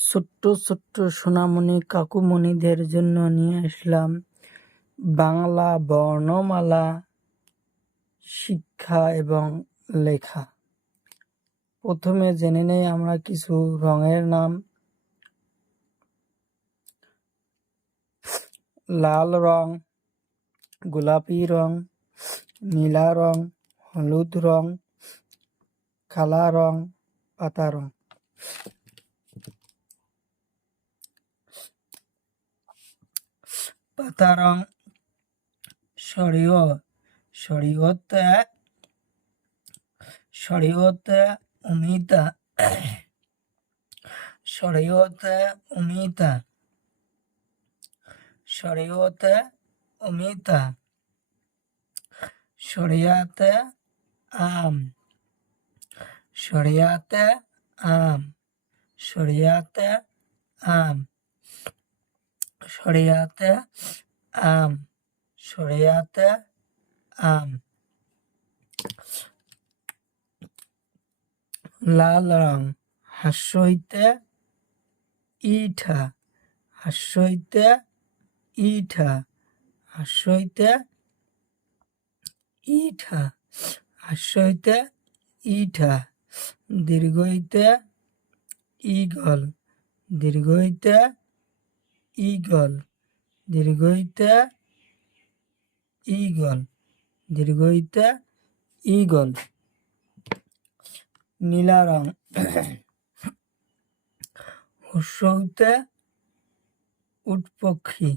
ছোট্ট ছোট্ট সোনামণি কাকুমণিদের জন্য নিয়ে আসলাম বাংলা বর্ণমালা শিক্ষা এবং লেখা। প্রথমে জেনে নেই আমরা কিছু রঙের নাম। লাল রং, গোলাপি রং, নীলা রং, হলুদ রং, কালা রং, পাতা রং। পাতা রং শরীয়তে উমিতা শরিয়াতে আম শরিয়াতে আম। লাল রং হাস্যইতে ইঠা দীর্ঘইতে ঈগল নীলা রং হুস্যইতে উটপক্ষী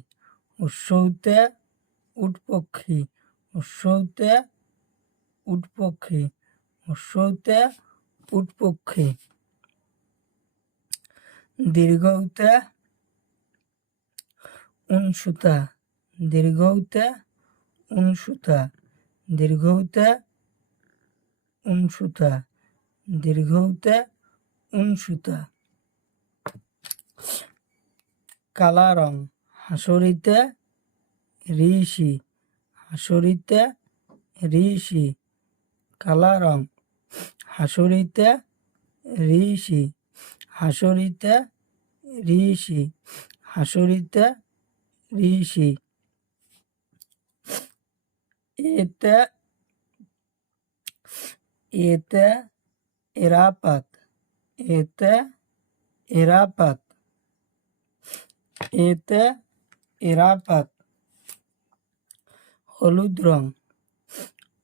দীর্ঘইতে উনসুতা কালা রং হাসরিতে ঋষি কালা রং হাসরিতে ঋষি এতে এরাপাত হলুদ রং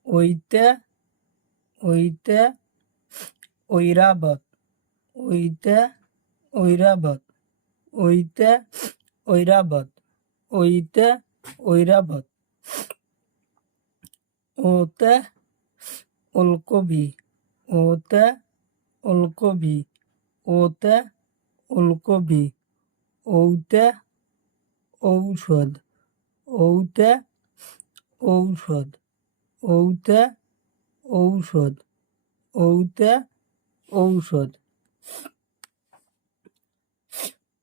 ওইতে ঐরাবত ওতে ওলকবি ওতে ঔষধ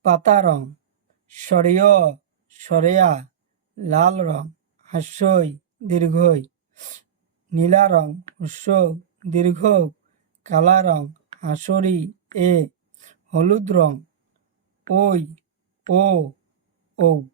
পাতা রং সরেয়া লাল রং হাস্যই দীর্ঘই নীলা রং হুস্য দীর্ঘ কালা রং হাসরি হলুদ রং ঐ ও ঔ।